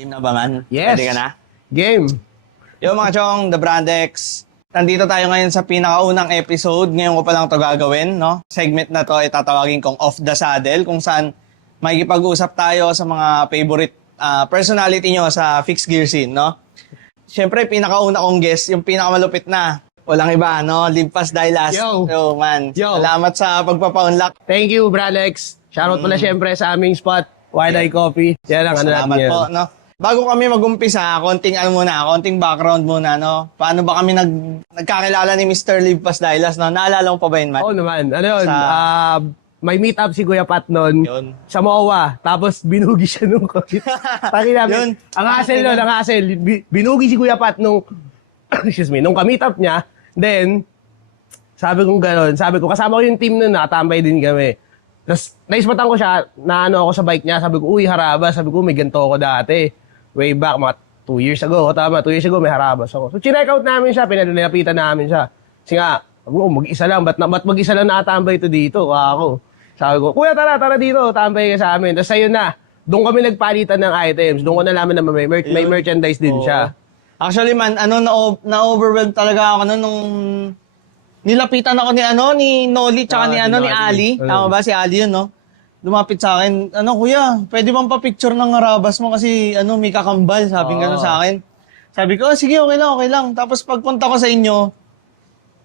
Game na ba man? Yes. Ready ka na? Game. Yo mga chong, The Brandex. Nandito tayo ngayon sa pinakaunang episode. Ngayon ko pa lang to gagawin, no? Segment na to ay tatawagin kong Off the Saddle, kung saan makikipag-usap tayo sa mga favorite personality nyo sa fixed gear scene, no? Siyempre, pinakauna kong guest, yung pinakamalupit na. Walang iba, no? Limpas Dailas. Yo. Man. Yo. Salamat sa pagpapa-unlock. Thank you, Bralex. Shoutout pala syempre sa aming spot, Wide Eye Coffee. Yan lang, Salamat natin po, no? Bago kami mag-umpisa, konting background muna, no? Paano ba kami nagkakilala ni Mr. Limpas Dailas, no? Naalala mo pa ba yun, man? Oo naman. Ano yun? Sa- May meet up si Kuya Pat noon Yun. sa MOA. Tapos binugi siya nung COVID. Taki namin. Yun. Ang hassle nun, ang hassle. Binugi si Kuya Pat nung, excuse me, nung ka-meet up niya. Then, sabi ko gano'n. Sabi ko, kasama ko yung team nun, nakatambay din kami. Tapos, naispatan ko siya, na ano ako sa bike niya. Sabi ko, uy, harabas. Sabi ko, may ganito ako dati. Way back, mga 2 years ago. Tama, 2 years ago, may harabas ako. So, chinek out namin siya, pinalapitan namin siya. Kasi nga, mag-isa lang, ba't mag-isa lang nakatambay ito dito? Ako. Sabi ko, kuya, tara dito, tambay ka sa amin. Tapos ayun na, doon kami nagpalitan ng items. Doon ko nalaman na may merchandise din siya. Actually, man, na-overwhelmed talaga ako nung nilapitan ako ni Noli, tsaka ni Ali. Tama ba si Ali yun, no? Lumapit sa akin, kuya, pwede bang pa-picture ng harabas mo kasi, may kakambal, sabi nga sa akin. Sabi ko, sige, okay lang. Tapos pagpunta ko sa inyo,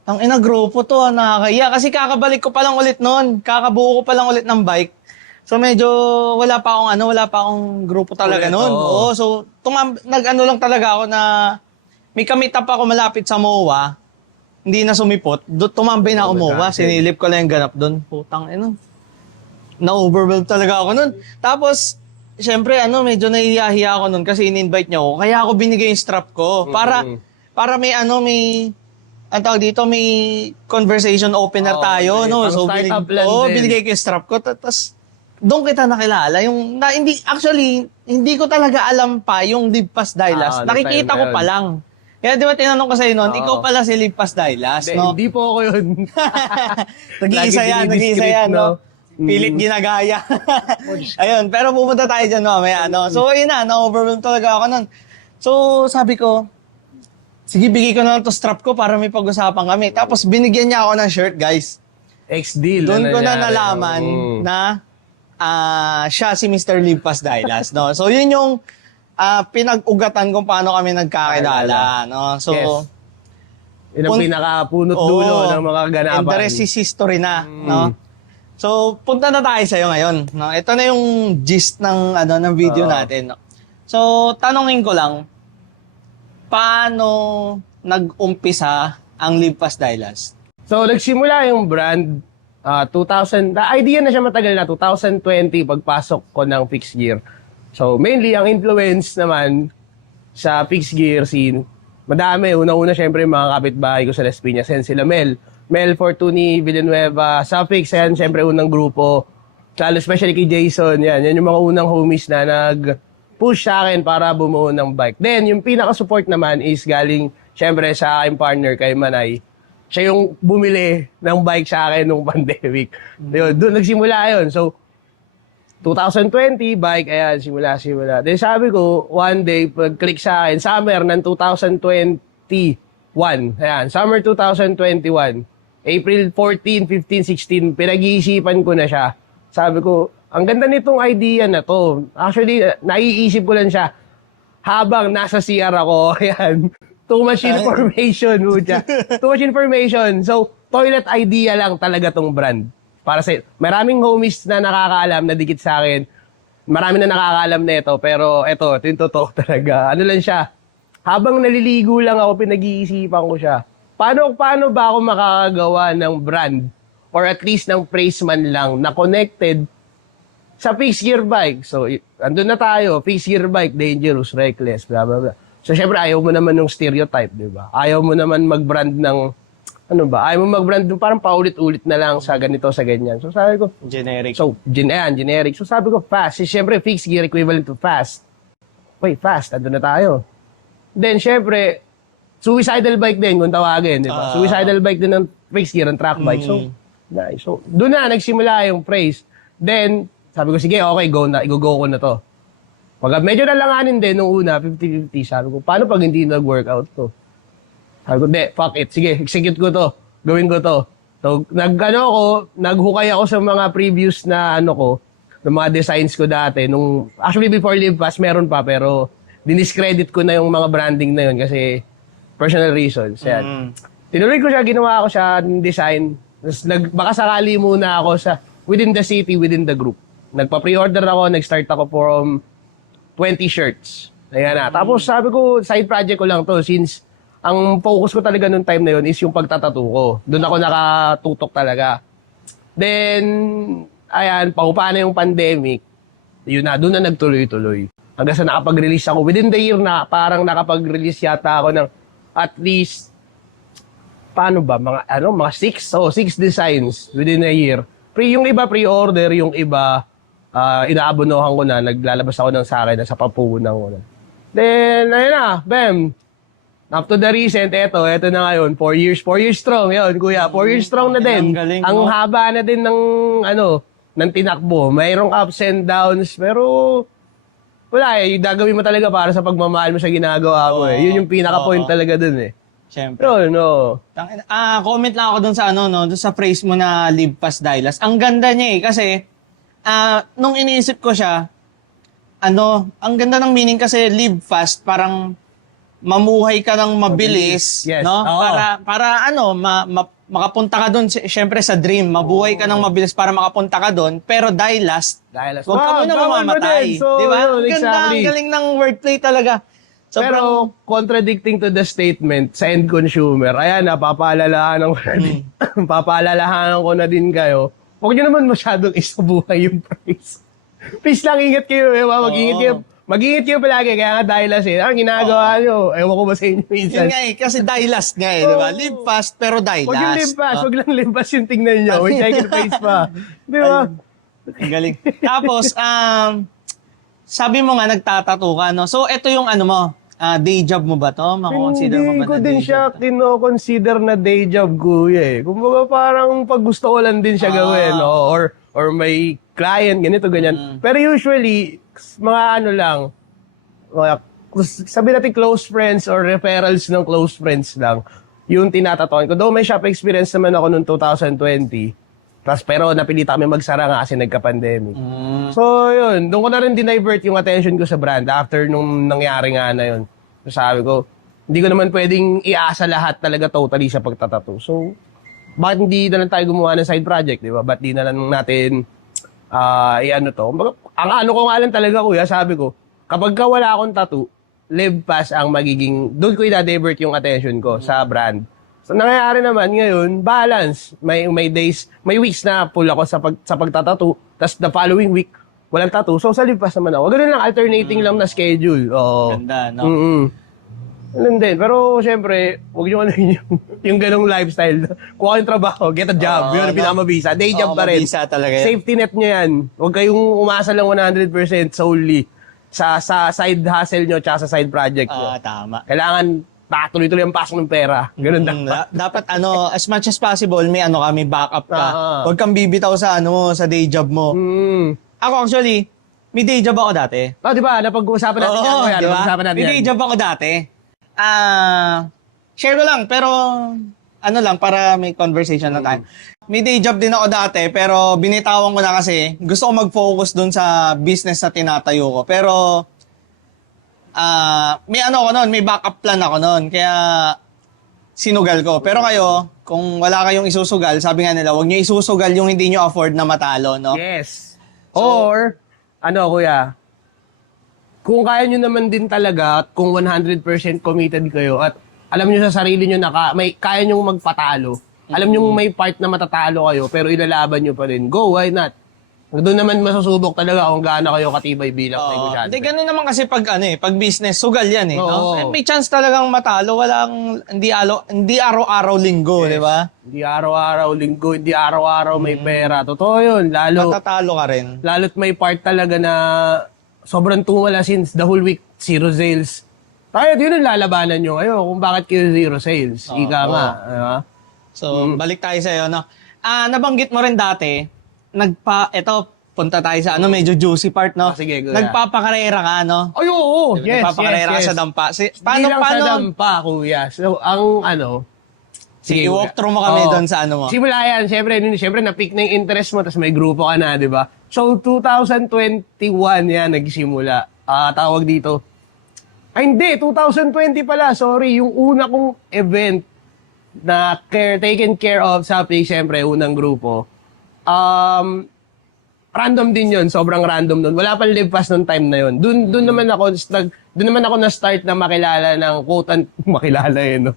ang grupo to, nakakaya. Kasi kakabalik ko pa lang ulit noon. Kakabuo ko pa lang ulit ng bike. So medyo wala pa akong grupo talaga noon. Oo, so lang talaga ako na may kamit up ako malapit sa MOA. Hindi na sumipot. Tumambay na ako MOA. Sinilip ko lang yung ganap doon. Putang na-overwhelmed talaga ako noon. Tapos, syempre, medyo nahihiya ako noon kasi in-invite niya ako. Kaya ako binigay yung strap ko. Para may ang tawag dito, may conversation opener tayo, no? So, binigay ko yung strap ko. Tapos, doon kita nakilala. Hindi ko talaga alam pa yung Limpas Dailas. Nakikita ko pa lang. Kaya di ba tinanong ko sa'yo noon, ikaw pala si Limpas Dailas, no? Hindi po ako yun. Nag-iisa yan, no? Pilit ginagaya. Ayun, pero pupunta tayo dyan mamaya, no? So, ayun na-overwhelmed talaga ako noon. So, sabi ko, sige, bigay ko na lang to strap ko para may pag-usapan kami. Tapos binigyan niya ako ng shirt, guys. Ex-deal. Doon ko na nalaman na siya si Mr. Limpas Dailas, no? So yun yung pinag-ugatan kung paano kami nagkakilala, no? So, yes. Yun ang pinaka-punot dulo ng mga ganapan. And the rest is history na, no? So, punta na tayo sa'yo ngayon, no? Ito na yung gist ng video natin, no? So, tanongin ko lang, paano nag-umpisa ang Limpas Dailas? So, nagsimula yung brand, 2000, idea na siya matagal na, 2020, pagpasok ko ng fixed gear. So, mainly, ang influence naman sa fixed gear scene, madami. Una-una, syempre, yung mga kapitbahay ko sa Las Piñas, yan sila Mel Fortuny, Villanueva, Suffix, yan, syempre, unang grupo. Lalo, especially kay Jason, yan yung mga unang homies na push sa akin para bumuo ng bike. Then, yung pinaka-support naman is galing, syempre, sa aking partner, kay Manay. Siya yung bumili ng bike sa akin nung pandemic. Doon nagsimula yun. So, 2020, bike, ayan, simula. Then sabi ko, one day, pag-click sa akin, summer ng 2021. Ayan, summer 2021. April 14, 15, 16, pinag-iisipan ko na siya. Sabi ko, ang ganda nitong idea na to. Actually, naiisip ko lang siya habang nasa CR ako. Ayan. Too much information, Mucha. Too much information. So, toilet idea lang talaga tong brand. Para sa maraming homies na nakakaalam na dikit sa akin. Marami na nakakaalam na ito. Pero ito yung totoo talaga. Ano lang siya. Habang naliligo lang ako, pinag-iisipan ko siya. Paano ba ako makakagawa ng brand or at least ng praise man lang na connected sa fixed gear bike? So, andun na tayo. Fixed gear bike, dangerous, reckless, blah, blah, blah. So, syempre, ayaw mo naman ng stereotype, di ba? Ayaw mo naman mag-brand ng, ayaw mo mag-brand ng parang paulit-ulit na lang sa ganito, sa ganyan. So, sabi ko, Generic. So, generic. So, sabi ko, fast. Syempre, fixed gear equivalent to fast. Wait, fast. Andun na tayo. Then, syempre, suicidal bike din kung tawagin, di ba? Suicidal bike din ng fixed gear, ng track bike. So, nice. So, doon na nagsimula yung praise. Then, sabi ko, sige, okay, go na. I-go ko na to. Medyo nalanganin din nung una, 50-50. Sabi ko, paano pag hindi nag-workout to? Sabi ko, fuck it. Sige, execute ko to. Gawin ko to. So, naghukay ako sa mga previous na ng mga designs ko dati. Actually, before Live Fast, meron pa, pero diniscredit ko na yung mga branding na yun kasi personal reasons. Yan. Tinuloy ko siya, ginawa ko siya ng design. Tapos baka sakali muna ako sa within the city, within the group. Nagpa-pre-order ako, nag-start ako from 20 shirts. Ayan na. Tapos sabi ko, side project ko lang to since ang focus ko talaga nung time na yun is yung pagtatattoo ko. Doon ako nakatutok talaga. Then, ayan, paupaan na yung pandemic. Yun na, doon na nagtuloy-tuloy. Hanggang sa nakapag-release ako. Within the year na, parang nakapag-release yata ako ng at least, paano ba, mga 6 designs within a year. Yung iba pre-order, yung iba, inaabonohan ko na, naglalabas ako ng sakay na sa papunan ko na. Then, ayun na, bam. Up to the recent, eto na ngayon, 4 years strong. Yun, kuya, 4 years strong na din. Galing, Ang no? haba na din ng tinakbo. Mayroong ups and downs, pero wala gagawin mo talaga para sa pagmamahal mo sa ginagawa mo eh. Yun yung pinaka-point talaga dun eh. Siyempre. Yun, no. Comment lang ako dun sa dun sa phrase mo na Live Fast Die Last. Ang ganda niya eh, kasi nung iniisip ko siya, ang ganda ng meaning kasi live fast, parang mamuhay ka ng mabilis, Yes. no? Oo. Para makapunta ka doon syempre sa dream, mabuhay ka ng mabilis para makapunta ka doon, pero die last. Huwag ka muna mamamatay, So, di ba? yun, Ang ganda, exactly. ang galing ng wordplay talaga. Pero contradicting to the statement sa end consumer, ayan, papaalalahanan ko na din. Papaalalahanan ko na din kayo. Huwag nyo naman masyadong isabuhay yung price. Please lang, ingat kayo. Mag-ingat kayo. Mag-ingat kayo palagi. Kaya nga dahil ang ginagawa nyo. Ewan ko ba sa inyo minsan. Yun nga eh, kasi die last nga eh, di ba? Live fast pero die Huwag yung last. live fast. Huwag lang live fast yung tingnan nyo. May second face pa. Di ba? Ang galing. Tapos, sabi mo nga nagtatato ka, no? So, ito yung mo, day job mo ba to? Mako-consider mo ba Hindi ko na din day siya job to? kino-consider na day job, kuya eh. Kumbaga parang pag gusto ko lang din siya gawin. No? Or may client, ganito, ganyan. Pero usually, mga lang, sabi natin close friends or referrals ng close friends lang, yung tinatatuan ko. Though may shop experience naman ako noong 2020, pero napilita kami magsara nga kasi nagka-pandemic. So, yun. Doon ko na rin dinivert yung attention ko sa brand after nung nangyari nga na yun. So, sabi ko, hindi ko naman pwedeng iasa lahat talaga totally sa pagtatato. So, bakit hindi na lang tayo gumawa ng side project, di ba? Ba't di na lang natin to? Ang ko nga lang talaga, kuya, sabi ko, kapag ka wala akong tattoo, Live Fast ang magiging, doon ko i-divert yung attention ko sa brand. So, nangyayari naman ngayon, balance. May days, may weeks na full ako sa pagtatattoo, tapos the following week, walang tattoo. So, sa Live Fast naman ako. Ganun lang, alternating lang na schedule. Oo. Ganda, no? Ganun din. Pero, syempre, huwag nyo yung ganong lifestyle. Kuha yung trabaho, get a job. Yun ang pinamabisa. Day job pa rin. Mabisa talaga yan. Safety net nyo yan. Huwag kayong umasa lang 100% solely sa side hustle nyo tsaka sa side project nyo. Tama. Kailangan tuloy-tuloy ang pasok ng pera. Ganun dapat. Dapat as much as possible, may may backup ka. Huwag kang bibitaw sa sa day job mo. Ako actually, may day job ako dati. Di ba? Napag-uusapan natin yan. Oo, di ba? Napag-uusapan natin May yan. day job ako dati. Share ko lang, pero lang, para may conversation na tayo. May day job din ako dati, pero binitawan ko na kasi gusto ko mag-focus dun sa business na tinatayo ko. Pero, may ako nun, may backup plan ako nun. Kaya, sinugal ko. Pero kayo, kung wala kayong isusugal, sabi nga nila, huwag nyo isusugal yung hindi nyo afford na matalo, no? Yes. Or, kuya, kung kaya nyo naman din talaga at kung 100% committed kayo at alam nyo sa sarili nyo na kaya nyo magpatalo, alam nyo may part na matatalo kayo pero ilalaban nyo pa rin, go, why not? Doon naman masusubok talaga kung gaano kayo katibay bilang negosyante. Hindi, ganun naman kasi pag business, sugal yan eh. No? May chance talagang matalo, hindi araw-araw linggo, di ba? Hindi araw-araw linggo, hindi araw-araw may pera. Totoo yun. Matatalo ka rin. Lalo't may part talaga na sobrang tumala since the whole week, zero sales. Tayo, yun ang lalabanan nyo ngayon kung bakit kayo zero sales. Ika nga. So, balik tayo sa'yo, no? Nabanggit mo rin dati, punta tayo sa medyo juicy part, no? Sige, kuya. Nagpapakarera ka, no? Ay, oo. Yes, Nagpapakarera ka yes. sa dampa. Hindi lang sa dampa, kuya. So, Sige, kuya. i-walk through mo kami Oo. doon sa mo. Simula yan, syempre na-pick na yung interest mo, tapos may grupo ka na, di ba? So, 2021 yan, nagsimula. Tawag dito. Ay, hindi, 2020 pala. Sorry, yung una kong event na taken care of sa PIC, syempre, unang grupo. Random din yun, sobrang random nun. Wala pang live pass nung time na yun. Doon naman ako na-start na makilala ng makilala yun, no?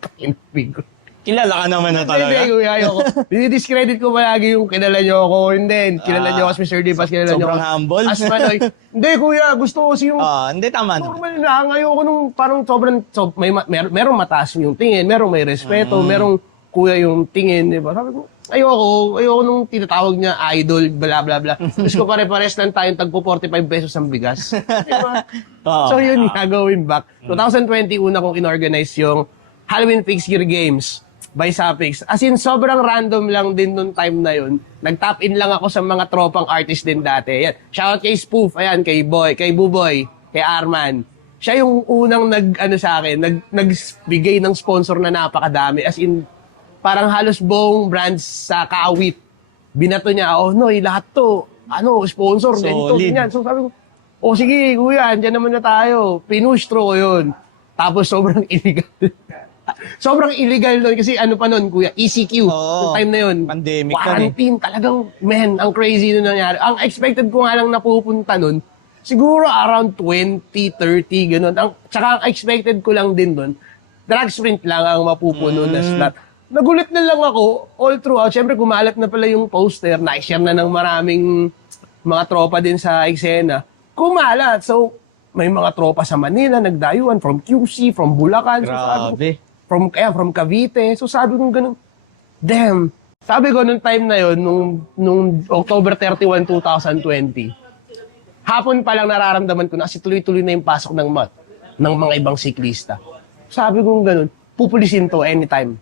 Kilala ka naman na talaga. Hindi, kuya, ayoko. Dinidiscredit ko palagi yung kilala nyo ako. Hindi, kilala nyo ako as Mr. Dipas, kilala nyo ako. Sobrang humble. As Manoy. Hindi, kuya, gusto ko kasi yung Hindi, tama naman. normal lang. Ayoko nung parang merong mataas yung tingin, merong may respeto, merong kuya yung tingin, di ba? Sabi ko, ayoko nung tinatawag niya idol, bla bla bla. Gusto ko pare-pares lang tayong tagpo 45 pesos ang bigas. Diba? So yun nga, going back. 2020, una kong inorganize yung Halloween Fixed Gear Games by Sapix. As in, sobrang random lang din nung time na yun. Nag-tap in lang ako sa mga tropang artist din dati. Yan. Shoutout kay Spoof, ayan, kay Buboy, kay Arman. Siya yung unang sa akin, nagbigay ng sponsor na napakadami. As in, parang halos buong brands sa kaawit. Binato niya, lahat to, sponsor, ganito, Solid. ganyan. So sabi ko, sige, kuya, andyan naman na tayo. Pinustro ko yun. Tapos sobrang illegal. Sobrang illegal nun kasi pa nun, kuya, ECQ. Yung time na yun. Pandemic nun Quarantine, talagang, man, ang crazy nun nangyari. Ang expected ko nga lang napupunta nun, siguro around 20, 30, ganun. Tsaka ang expected ko lang din nun, drag sprint lang ang mapupuno na slot. Nagulat na lang ako all throughout. Siyempre, kumalat na pala yung poster. Na-share na ng maraming mga tropa din sa eksena. Kumalat. So, may mga tropa sa Manila, nagdayuan from QC, from Bulacan. So, Grabe. from Cavite. So, sabi ko ganun, damn. Sabi ko, nung time na yun, nung October 31, 2020, hapon pa lang nararamdaman ko na kasi tuloy-tuloy na yung pasok ng mga ibang siklista. Sabi ko ganun, pupulisin to anytime.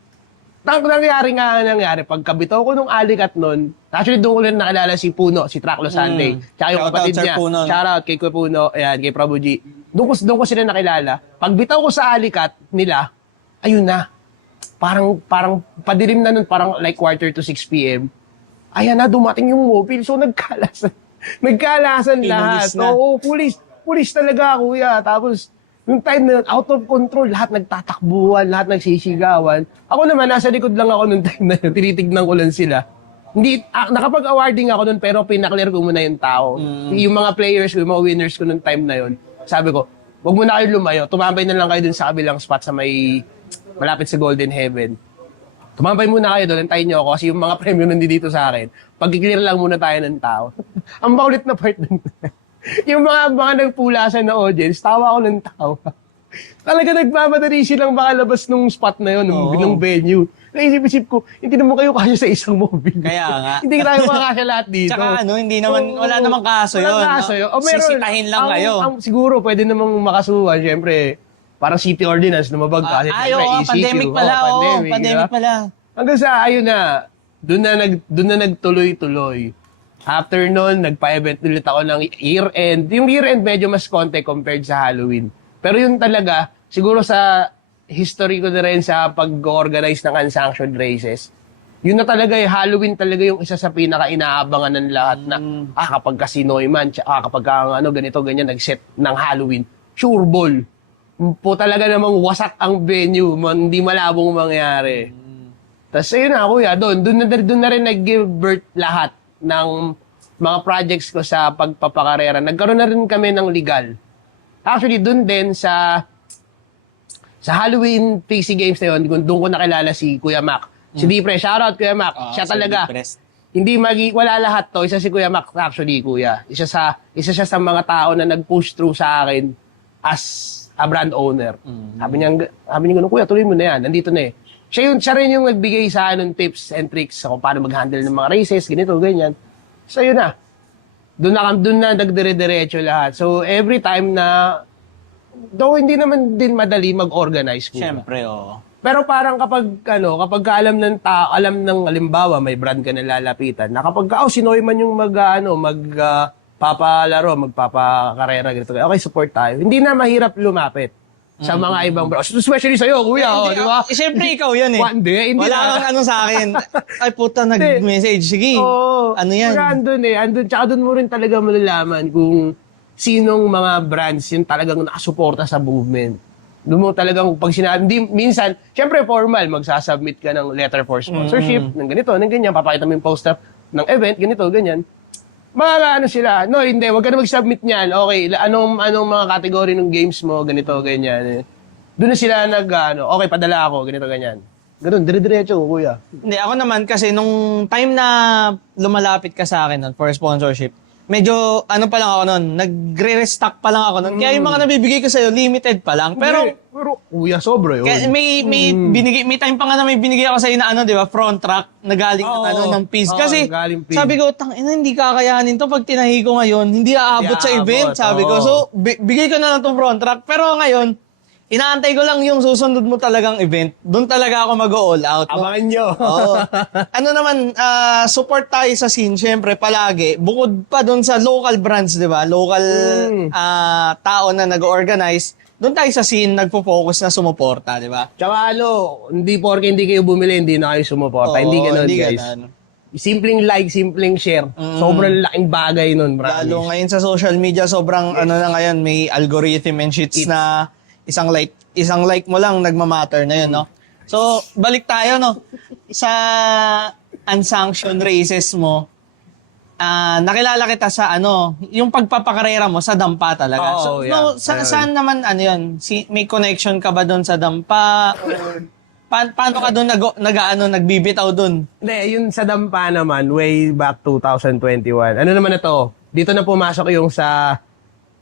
Nangyari, pagkabitaw ko nung alikat nun, actually doon ko lang nakilala si Puno, si Traclo Sunday, tsaka yung Shoutout, kapatid Sir niya. Puno. Shoutout kay Kuya Puno, ayan, kay Prabhu G. Doon ko sila nakilala. Pagbitaw ko sa alikat nila, ayun na. Parang padilim na nun, parang like 5:45 p.m. Ayan na, dumating yung mobile. So nagkalasan lahat. Pinulis na. Oo, pulis talaga, kuya. Tapos, yung time na yun, out of control, lahat nagtatakbuhan, lahat nagsisigawan. Ako naman, nasa likod lang ako nung time na yun, tinitignan ko lang sila. Nakapag-awarding ako nun, pero pinaklear ko muna yung tao. Yung mga players ko, yung mga winners ko nung time na yun, sabi ko, wag muna kayo lumayo, tumambay na lang kayo dun sa kabilang spot sa malapit sa Golden Heaven. Tumambay muna kayo doon, antayin nyo ako kasi yung mga premyo nandito sa akin, pag-clear lang muna tayo ng tao. Ang baulit na part nun. Yung mga nagpulasan na audience, tawa ko ng tawa. Talaga nagmamadali silang makalabas nung spot na yun, ng venue. Naisip-isip ko, hindi naman kayo kasya sa isang mobile. Kaya nga. Hindi tayo makasya lahat dito. Tsaka hindi naman, wala namang kaso yun. Walang kaso yun. Sisitahin lang kayo. Siguro, pwede namang makasuhan, syempre, parang city ordinance, lumabag ka. Pandemic pala, pandemic pala. Hanggang sa, ayun na, doon na nagtuloy-tuloy. After nun, nagpa-event ulit ako ng year-end. Yung year-end medyo mas konti compared sa Halloween. Pero yun talaga, siguro sa history ko na rin sa pag-organize ng unsanctioned races, yun na talaga yung Halloween talaga yung isa sa pinaka-inaabangan ng lahat na, kapag Casinoy man, kapag ganito, ganyan, nag-set ng Halloween, sure ball. Po talaga namang wasak ang venue, hindi malabong mangyari. Tapos ayun na, kuya, doon na rin nag-give birth lahat ng mga projects ko sa pagpapakarera. Nagkaroon na rin kami ng legal. Actually, doon din sa Halloween PC Games na yun, doon ko nakilala si Kuya Mac. Si Dipre, shoutout Kuya Mac. Siya talaga. Wala lahat to. Isa si Kuya Mac actually, kuya. Isa siya sa mga tao na nag-push through sa akin as a brand owner. Sabi niya, kuya, tuloy mo na yan. Nandito na eh. Siya rin yung nagbigay sa akin ng tips and tricks kung paano mag-handle ng mga races, ganito, ganyan. So, yun na. Doon na nagdire-diretso lahat. So, every time na though hindi naman din madali mag-organize. Kuya. Siyempre, oo. Pero parang kapag ka alam ng tao, alam ng halimbawa, may brand ka na lalapitan, na kapag si Neumann yung papalaro, magpapakarera, ganito. Okay, support tayo. Hindi na mahirap lumapit sa mga ibang brand. Especially sa'yo, kuya, di ba? Siyempre, ikaw yan eh. Hindi Wala na. kang ano sa akin. Ay, puta, nag-message. Sige. Oo. Ano yan? Kaya andun. Tsaka doon mo rin talaga malalaman kung sinong mga brands yung talagang nakasuporta sa movement. Doon mo talagang pag sinabi, minsan, syempre formal, magsasubmit ka ng letter for sponsorship, ng ganito, ng ganyan, papakita mo yung poster ng event, ganito, ganyan. Ano sila, no, hindi, wag ka na mag-submit niyan. Okay, anong mga category ng games mo, ganito, ganyan. Doon na sila okay, padala ako, ganito, ganyan. Ganun, dire-diretso, kuya. Hindi, ako naman kasi nung time na lumalapit ka sa akin nun for sponsorship, medyo, pa lang ako nun, nagre-restock pa lang ako nun. Kaya yung mga nabibigay ko sa'yo, limited pa lang. Pero, kuya, sobra yun. kaya may time pa nga na may binigay ako sa'yo na di ba, front track, na galing ng PIS. Kasi, galing PIS. sabi ko, hindi kakayanin to pag tinahi ko ngayon, hindi aabot sa event, sabi ko. So, bigay ko na lang tong front track. Pero ngayon, inaantay ko lang yung susunod mo talagang event. Doon talaga ako mag-all out. No? Abangan nyo. Oo. Ano naman, support tayo sa scene, syempre, palagi. Bukod pa doon sa local brands, di ba? Local tao na nag-organize. Doon tayo sa scene, nagpo-focus na sumuporta, di ba? Tsaka hindi porke hindi kayo bumili, hindi na kayo sumuporta. Hindi ganun, guys. Ganun. Simpleng like, simpleng share. Sobrang laking bagay nun, promise. Lalo ngayon sa social media, sobrang na ngayon, may algorithm and shits na isang like mo lang nagmamatter na yun, no? So, balik tayo, no? Sa unsanctioned races mo, nakilala kita sa yung pagpapakarera mo sa dampa talaga. Oo, Saan naman yun? May connection ka ba doon sa dampa? Or paano ka doon nagbibitaw doon? Hindi, yun sa dampa naman, way back 2021. Ano naman na to? Dito na pumasok yung sa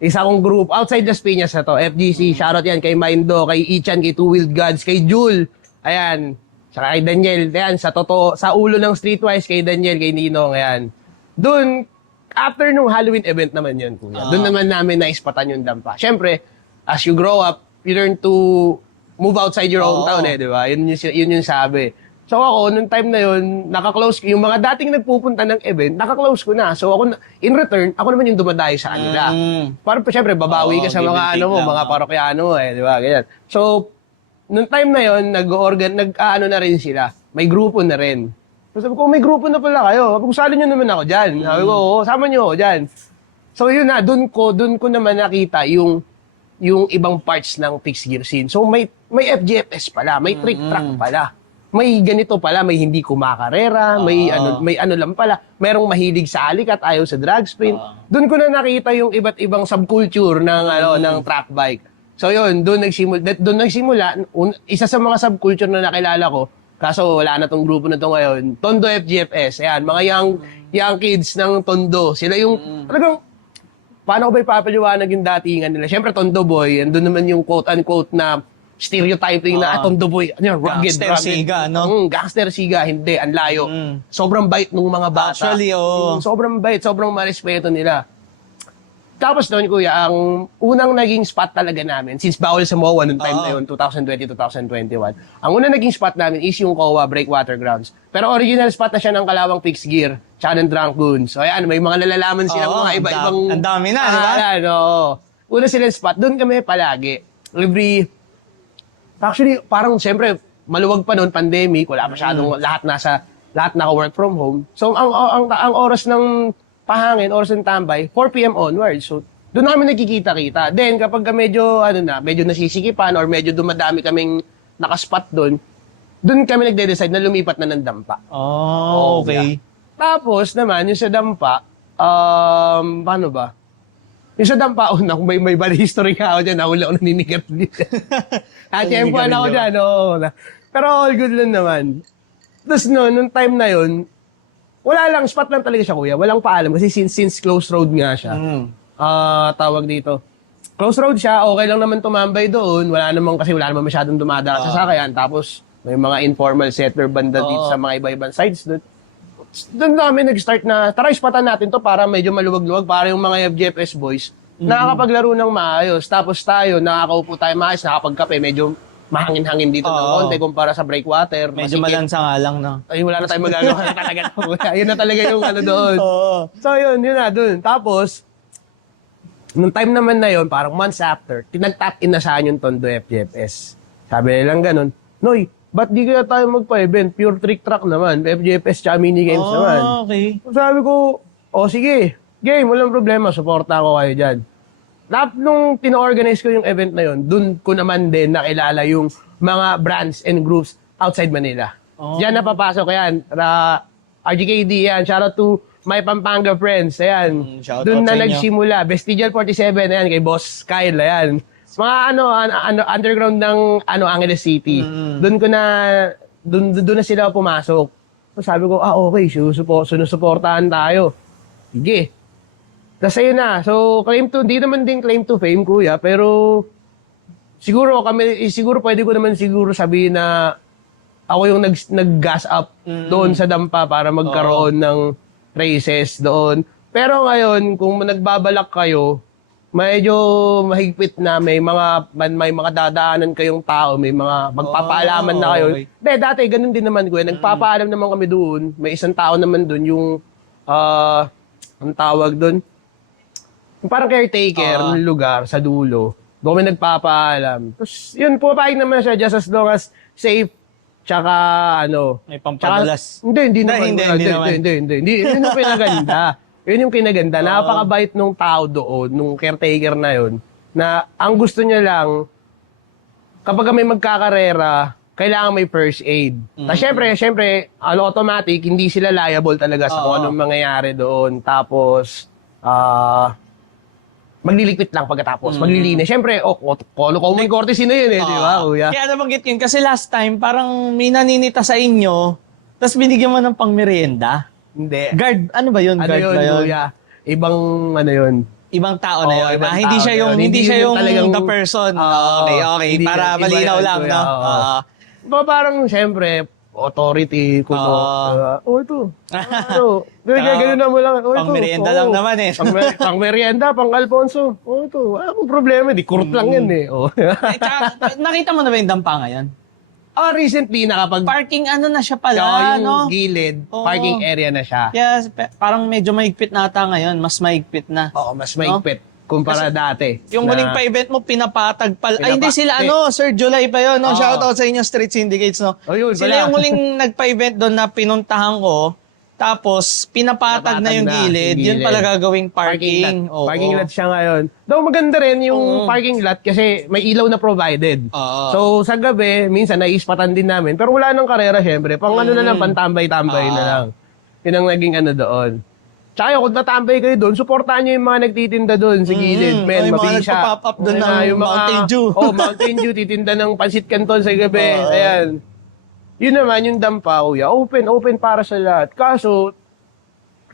isa kong group, outside Las Piñas na to, FGC, shoutout yan kay Mindo, kay Ichan, kay Two Wheeled Gods, kay Jul, ayan, saka kay Daniel, ayan, sa ulo ng Streetwise, kay Daniel, kay Ninong, ayan. Doon, after nung Halloween event naman yun, kuya, doon naman namin naispatan yung dampa. Siyempre, as you grow up, you learn to move outside your hometown di ba? Yun yung sabi. So ako, nung time na yun, naka-close, yung mga dating nagpupunta ng event, naka-close ko na. So ako, in return, ako naman yung dumadayo sa kanila. Para syempre, babawi ka sa mga mga parokyano di ba? Ganyan. So, nung time na yun, na rin sila. May grupo na rin. So sabi ko, may grupo na pala kayo. Sabi ko, sali nyo naman ako dyan. Sabi ko, sama nyo ako dyan. So yun na, dun ko naman nakita yung ibang parts ng fixed gear scene. So may FGFS pala, may trick track pala. May ganito pala, may hindi kumakarera, may ano lang pala, merong mahilig sa alik at ayaw sa drag sprint. Doon ko na nakita yung iba't ibang subculture ng ng track bike. So yun, doon nagsimula, isa sa mga subculture na nakilala ko, kaso wala na tong grupo na to ngayon, Tondo FGFS. Ayan, mga young kids ng Tondo. Sila yung talagang paano ko ba ipapaliwanag yung datingan nila? Siyempre, Tondo Boy, andun naman yung quote-unquote na stereotyping na Tondo Boy, rugged. Gangster siga, no? Gangster siga, hindi, ang layo. Sobrang bait ng mga bata. Actually, sobrang bait, sobrang marespeto nila. Tapos doon, kuya, ang unang naging spot talaga namin, since bawal sa MOA noong time na yun, 2020-2021, ang unang naging spot namin is yung COA Breakwater Grounds. Pero original spot na siya ng Kalawang Fixed Gear, tsaka ng Drunk Goons. So ayan, may mga nalalaman sila, mga iba-ibang... Ang dami na, di ba? Una silang spot, doon kami palagi. Actually, parang siyempre, maluwag pa noon, pandemic, wala masyadong lahat naka-work from home. So ang oras ng pahangin, oras ng tambay, 4 p.m. onwards. So, doon na kami nagkikita-kita. Then, kapag medyo nasisikipan or medyo dumadami kaming nakaspot doon kami nagde-decide na lumipat na ng dampa. Oh, okay. Yeah. Tapos naman, yung sa dampa, paano ba? Yung sa dampa, kung may bad history nga ako dyan, nahuli ako naninigat dito. Tiyempuan ako dyan, Pero all good lang naman. Tapos nung time na yun, wala lang, spot lang talaga siya, kuya. Walang paalam. Kasi since close road nga siya, tawag dito. Close road siya, okay lang naman tumambay doon. Wala naman masyadong dumadaan sa sakayan. Tapos, may mga informal settler banda dito sa mga iba-ibang sides doon. Doon namin nag-start na, tara, spotan natin to para medyo maluwag-luwag. Para yung mga FGFS boys, nakakapaglaro ng maayos. Tapos tayo, nakakaupo tayo maayos, nakakapagkape, medyo mahangin-hangin dito ng Oo. konti kumpara sa breakwater. Medyo malansa nga lang, no? Ay, wala na tayong magagawa na talaga. Yun na talaga yung ano doon. Oo. So, yun na doon. Tapos, nung time naman na yun, parang months after, tinag-tap in na sa akin yung Tondo FGFS. Sabi nilang ganun, Noy, ba't di kaya tayo magpa-event? Pure trick track naman. FGFS tsaka mini games naman. Okay. Sabi ko, sige, game, walang problema, suporta ako kayo dyan. Nung tino-organize ko yung event na yun, dun ko naman din nakilala yung mga brands and groups outside Manila. Oh. Diyan napapasok yan. RGKD yan. Shoutout to my Pampanga friends. Ayan. Shoutout Dun na sa inyo. nagsimula. Vestigial 47. Ayan. Kay Boss Kyle. Ayan. Mga underground ng Angeles City. Dun ko na, dun na sila pumasok. So sabi ko, okay. Sinusuportahan tayo. Sige. Tapos ayun na. So, di naman din claim to fame, kuya. Pero, siguro pwede ko naman siguro sabihin na ako yung nag-gas up doon sa Dampa para magkaroon ng races doon. Pero ngayon, kung nagbabalak kayo, medyo mahigpit na may mga dadaanan kayong tao, may mga magpapaalaman na kayo. Okay. Dati ganun din naman, kuya. Nagpapaalam naman kami doon. May isang tao naman doon yung ang tawag doon, parang caretaker ng lugar sa dulo. Doon kami nagpapaalam. Tapos, yun, pumapayag naman siya just as long as safe. Tsaka, May pampadulas. Hindi naman. Hindi. Yun yung pinaganda. Yun yung kinaganda. Napakabait nung tao doon, nung caretaker na yun, na ang gusto niya lang, kapag may magkakarera, kailangan may first aid. Tapos syempre, automatic, hindi sila liable talaga sa kung anong mangyayari doon. Tapos, magliliquid lang pagkatapos, maglilinis. Siyempre, common courtesy na yun di ba, kuya? Kaya nabanggit yun. Kasi last time, parang may naninita sa inyo, tapos binigyan mo ng pangmerienda. Hindi. Guard, ano ba yun? Ano Guard yun, ba yun? kuya? Ibang, yun. Ibang tao na yun. ibang Hindi tao siya na yung, yun. hindi siya Hindi yung talagang- the person. Okay. Hindi Para yan. Iba malinaw yan, lang, kuya. no? Oo. Parang, siyempre, authority, ito. Ganun na mo lang. Ito. Pangmerienda lang naman eh. Pangmerienda, pang Alfonso. Ito. Walang problema, di kurot lang yan eh. Eh, tsaka, nakita mo na ba yung dampa ngayon? Recently, Parking ano na siya pala, yung no? gilid, Oo. parking area na siya. Yes, parang medyo mahigpit na ata ngayon. Mas mahigpit na. Oo, mas maigpit kumpara dati. Yung huling pa-event mo, pinapatag pala. Ay, hindi sila, Sir July pa yun, no? Oo. Shoutout sa inyo, Street Syndicates, no? Oh, yun, Sila pala. yung huling nagpa-event doon na pinuntahan ko, tapos pinapatag na yung gilid. Yun pala gagawing parking. lot. Parking lot siya ngayon. Though maganda rin yung parking lot kasi may ilaw na provided. Oo. So, sa gabi, minsan naiispatan din namin. Pero wala nang karera, syempre. Pang ano na lang, pantambay-tambay na lang. Yun ang naging ano doon. Tsaka kung natambay kayo doon, supportahan nyo yung mga nagtitinda doon sa gilid. Men, yung mga mabisa. nagpa-pop up doon ng Mountain Dew. Mountain Dew, titinda ng pansit canton sa gabi. Ayan. Yun naman, yung dampa, kuya. Open para sa lahat. Kaso,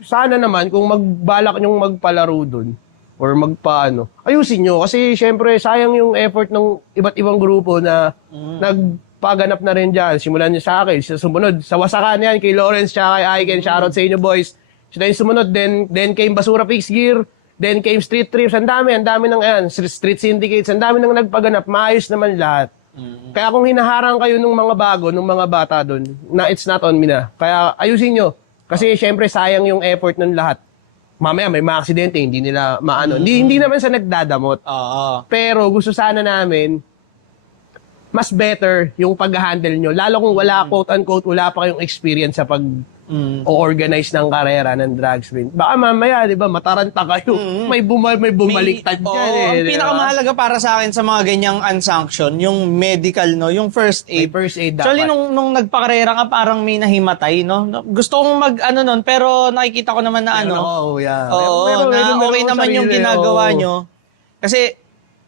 sana naman, kung magbalak nyong magpalaro doon, or ayusin nyo. Kasi, syempre, sayang yung effort ng iba't ibang grupo na nagpaganap na rin dyan. Simulan nyo sa akin. Sa sumunod, sa Wasakan yan, kay Lawrence, tsaka kay Aiken. Shoutout sa inyo, boys. So, then sumunod, then came Basura Fixed Gear, then came Street Trips, ang dami ng Street Syndicates, ang dami nang nagpaganap, maayos naman lahat. Kaya kung hinaharang kayo ng mga bago, ng mga bata doon, na it's not on me na. Kaya ayusin nyo. Kasi syempre sayang yung effort ng lahat. Mamaya may mga aksidente, hindi nila hindi naman sa nagdadamot. Oo. Pero gusto sana namin, mas better yung pag-handle nyo. Lalo kung wala, quote-unquote, wala pa kayong experience sa o-organize ng karera ng drag sprint. Baka mamaya, di ba, mataranta kayo. May bumaliktad dyan eh. Ang di ba? pinakamahalaga para sa akin sa mga ganyang unsanctioned, yung medical, no? Yung first May aid. first aid Actually, dapat. nung nagpakarera ka, parang may nahimatay, no? Gusto kong nun, pero nakikita ko naman na Oo, yeah. Oo, Pero na meron okay ako naman yung sarili, ginagawa oo. nyo. Kasi,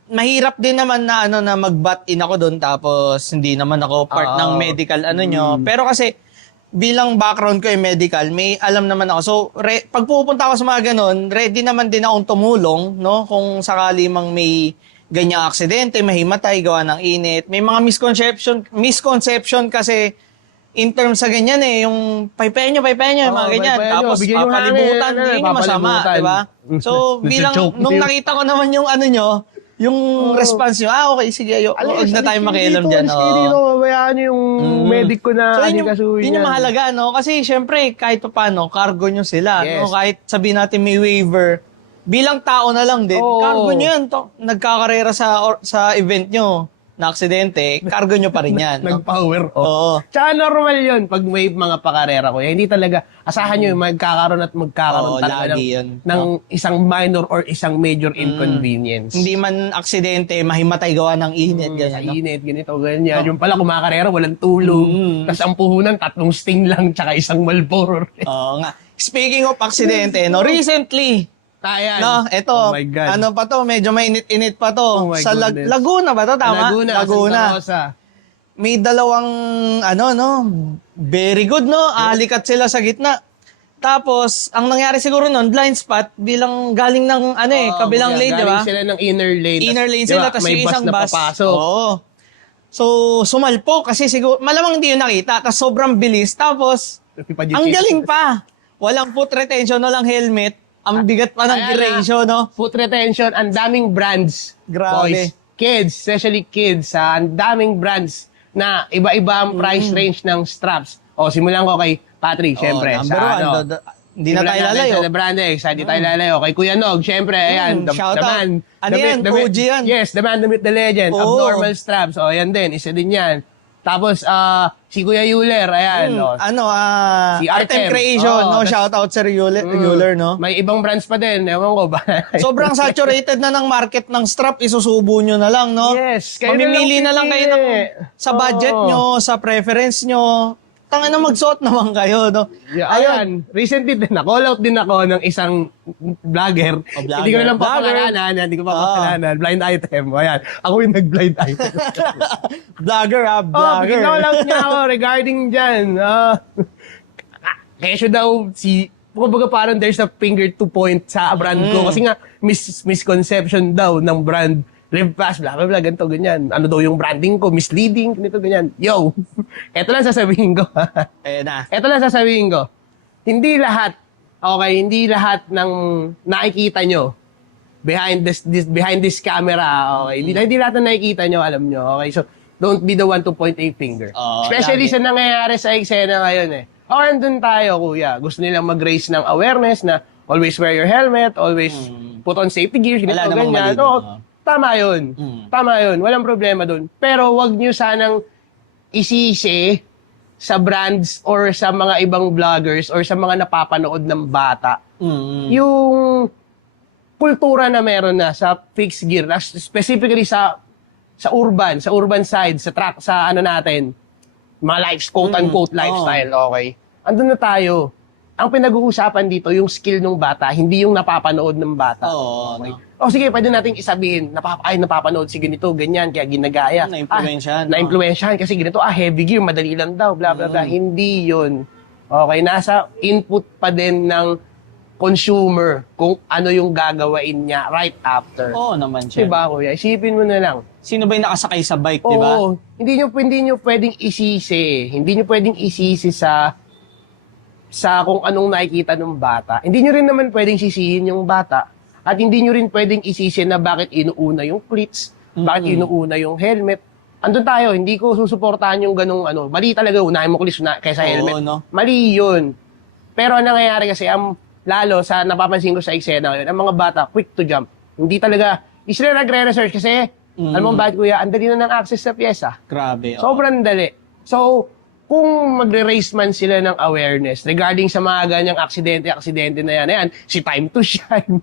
mahirap din naman na na mag-bat in ako doon tapos hindi naman ako part ng medical nyo. Pero kasi bilang background ko yung medical, may alam naman ako. So, pag pupunta ako sa mga ganun, ready naman din akong tumulong, no? Kung sakali mang may ganyang aksidente, mahimatay, gawa ng init. May mga misconception kasi in terms sa ganyan yung paypenyo, yung mga Oo, ganyan. paypenyo, Tapos bigyan yung papalibutan, hangin, hindi masama, papalibutan. di ba? So, bilang, Nagjo-joke nung yun. nakita ko naman yung ano nyo, yung response nyo, okay, sige, huwag na tayo makialam dyan. Alis kayo dito, mabayaan nyo yung medic ko na So, yun anikasuhin yung yan. mahalaga, no? Kasi, syempre, kahit pa paano, cargo nyo sila, Yes. no? Kahit sabihin natin may waiver, bilang tao na lang din, Oo. cargo nyo yan. Nagkakarera sa event nyo, na aksidente, cargo nyo pa rin yan. no? Nag-power off. Oo. Tsaka normal yun pag may mga pakarera ko. Hindi talaga, asahan nyo yung magkakaroon at magkakaroon Oo, talaga lagi yun. ng isang minor or isang major inconvenience. Hindi man aksidente, mahimatay gawa ng init, Sa ganyan. no? init, ganito, ganyan. Yung pala kumakarera, walang tulog. Tapos ang puhunan, 3 sting lang, tsaka isang Marlboro. Oo nga. Speaking of aksidente, no, recently, Ayan. no, eto, Oh my God. ano pa to, medyo mainit-init pa to. Oh my Sa goodness. Laguna ba to? Tama? Laguna. Santa Rosa. May dalawang, very good, no? Alikat sila sa gitna. Tapos, ang nangyari siguro nun, blind spot, bilang galing ng, kabilang lane, di ba? Galing sila ng inner lane. Inner lane Di sila, ba, tapos may yung isang na bus. papasok. Oo. So, sumalpo kasi siguro, malamang hindi yun nakita, tapos sobrang bilis. Tapos, ang galing pa. Walang foot retention, walang helmet. Ang bigat pa ng Ayan ratio, no? Foot retention, ang daming brands. Grabe. Boys, kids, especially kids, ang daming brands na iba-iba ang price range ng straps. O, simulan ko kay Patrick, syempre. number one. Hindi na tayo lalayo. Sa The Brand X, hindi tayo lalayo. Kay Kuya Nog, syempre, ayan, shout the out. man. Ano the yan? myth, the myth. OG yan. Yes, the man, the myth, the legend. Oo. Abnormal straps. O, yan din, isa din yan. Tapos, si Kuya Euler, ayan. o. Si Art and Artem. Creation, Oo, no? tas- Shout out Sir Euler, no? May ibang brands pa din, ewan ko ba. Sobrang saturated na ng market ng strap, isusubo nyo na lang, no? Yes, kayo Mamimili na lang kayo ng, sa budget Oo. nyo, sa preference nyo. Tanga na magsuot naman kayo, no? Yeah, ayan. Recently din, call out din ako ng isang vlogger. Vlogger. Hindi ko na lang Vlogger. papakalanan. Hindi ko papakalanan. Blind item. Ayan. Ako yung nag-blind item. Vlogger, vlogger. Call out niya ako regarding dyan. Kesyo daw kumbaga parang there's a finger to point sa brand ko. Kasi nga, misconception daw ng brand. Live fast, blah, blah, blah, ganito, ganyan. Ano daw yung branding ko, misleading, ganito, ganyan. Yo, eto lang sasabihin ko. Na. Eto lang sasabihin ko. Hindi lahat, hindi lahat ng nakikita nyo behind this camera, hindi lahat na nakikita nyo, alam nyo, okay? So, don't be the one to point a finger. Especially sa nangyayari sa eksena ngayon eh. Andun tayo, kuya. Gusto nilang mag-raise ng awareness na always wear your helmet, always put on safety gear, ganito, Wala namang ganyan. mali dun, Tama yun. Tama yun. Walang problema dun. Pero wag nyo sanang isisi sa brands or sa mga ibang vloggers or sa mga napapanood ng bata yung kultura na meron na sa fixed gear, specifically sa urban side, sa track, sa ano natin, mga quote-unquote lifestyle, okay? Andun na tayo. Ang pinag-uusapan dito, yung skill ng bata, hindi yung napapanood ng bata. Oo, Okay? no? O sige, pwede nating isabihin, napapanood si ganito, ganyan, kaya ginagaya. Na-influensyahan, Na-influensyahan kasi ganito, heavy gear, madali lang daw, blah, blah, blah. Hindi yun. Okay, nasa input pa din ng consumer kung ano yung gagawin niya right after. Oo naman siya. Diba, kuya? Isipin mo na lang. Sino ba yung nakasakay sa bike, di ba? Oo, hindi nyo pwedeng isisi. Hindi nyo pwedeng isisi sa kung anong nakikita ng bata. Hindi nyo rin naman pwedeng sisihin yung bata. At hindi nyo rin pwedeng isisi na bakit inuuna yung cleats, bakit inuuna yung helmet. Andun tayo, hindi ko susuportahan yung ganung mali talaga, unahin mo cleats kaysa helmet. no? Mali yun. Pero ang nangyayari kasi, lalo sa napapansin ko sa eksena ngayon, ang mga bata, quick to jump. Hindi talaga, hindi sila nagre-research kasi, alam mo bakit kuya, ang dali na ng access sa pyesa. Grabe. Sobrang dali. So, kung magre-raise man sila ng awareness regarding sa mga ganyang aksidente na yan, si Time to Shine.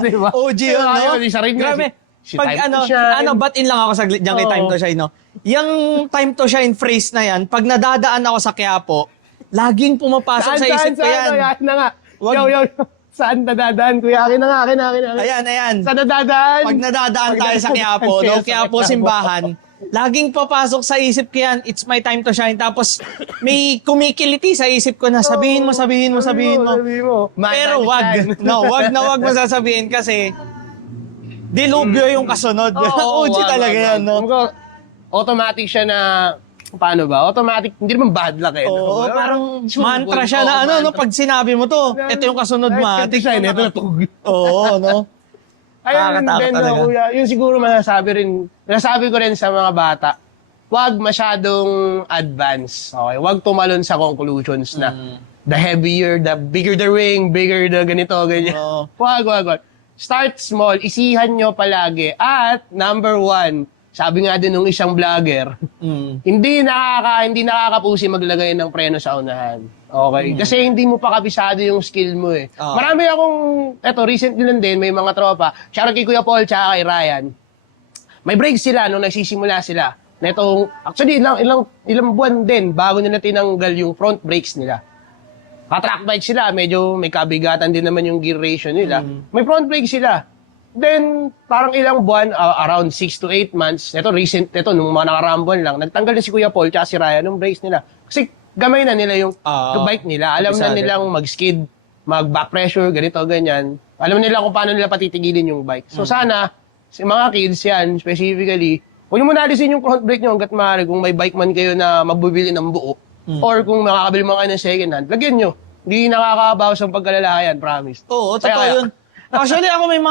Di ba? OG yun, no? Isa rin Grabe. Si Pag Time to Shine. ba't in lang ako saglit dyan kay Oo. Time to Shine, no? Yung Time to Shine phrase na yan, pag nadadaan ako sa Quiapo, laging pumapasok sa isip ko yan. Yan na nga. Wag- Yo. Saan nadadaan, kuya? Akin na nga. Ayan. Saan nadadaan? Pag nadadaan tayo sa Quiapo, no? Quiapo simbahan, laging papasok sa isip ko yan, it's my time to shine. Tapos, may kumikiliti sa isip ko na sabihin mo. Sabihin mo. Pero wag mo sasabihin kasi dilubyo yung kasunod. OG talaga yan, no? Kumbaga, automatic siya na paano ba? Automatic, hindi naman bad luck eh. Oo, No? parang mantra siya na Oo, no, pag sinabi mo to, ito yung kasunod mo. Ay, design, ito na tug. Oo, no? Ayun Nakakatakot din, talaga. kuya, yun siguro masasabi ko rin sa mga bata, wag masyadong advance. Okay? Wag tumalon sa conclusions na the heavier, the bigger the ring, bigger the ganito, ganyan. Oo. Wag. Start small, isihan nyo palagi. At number 1, sabi nga din ng isang vlogger, Mm. hindi nakakapusi maglagay ng preno sa unahan. Okay? Kasi hindi mo pa kabisado yung skill mo eh. Oo. Marami akong, recently lang din, may mga tropa, shoutout kay Kuya Paul tsaka kay Ryan. May break sila nung nagsisimula sila. Actually, ilang buwan din bago nila tinanggal yung front brakes nila. Ka-track bike sila, medyo may kabigatan din naman yung gear ratio nila. May front brake sila. Then, parang ilang buwan, around 6 to 8 months, nung mga nakaraang buwan lang, nagtanggal na si Kuya Paul tsaka si Ryan ng brakes nila. Kasi gamay na nila yung bike nila. Alam na kabisado. nilang mag-skid, mag-back pressure, ganito, ganyan. Alam nila kung paano nila patitigilin yung bike. So sana, sa mga kids yan, specifically, huwag mo naalisin yung front brake nyo hanggat maaari kung may bike man kayo na magbubili ng buo. Or kung makakabili mo kayo ng second hand, lagyan nyo. Hindi nakakabawas ang pagkalalayan, promise. Oo, totoo Kaya- yun. Actually, ako may